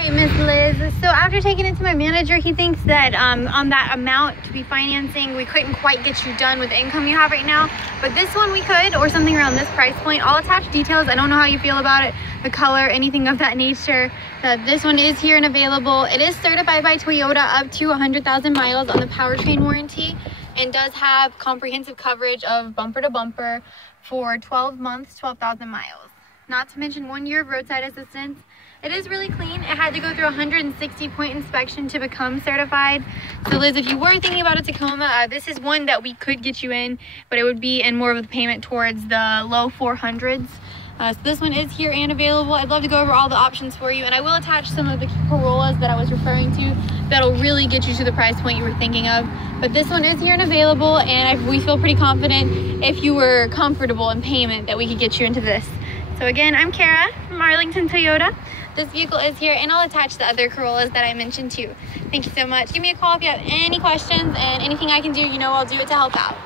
Alright, Miss Liz. So after taking it to my manager, he thinks that on that amount to be financing, we couldn't quite get you done with the income you have right now. But this one we could, or something around this price point. I'll attach details. I don't know how you feel about it, the color, anything of that nature. This one is here and available. It is certified by Toyota up to 100,000 miles on the powertrain warranty, and does have comprehensive coverage of bumper to bumper for 12 months, 12,000 miles. Not to mention 1 year of roadside assistance. It is really clean. It had to go through a 160-point inspection to become certified. So Liz, if you were thinking about a Tacoma, this is one that we could get you in, but it would be in more of the payment towards the low 400s. So this one is here and available. I'd love to go over all the options for you, and I will attach some of the Corollas that I was referring to that'll really get you to the price point you were thinking of. But this one is here and available, and we feel pretty confident if you were comfortable in payment that we could get you into this. So again, I'm Kara from Arlington Toyota. This vehicle is here, and I'll attach the other Corollas that I mentioned too. Thank you so much. Give me a call if you have any questions, and anything I can do, you know I'll do it to help out.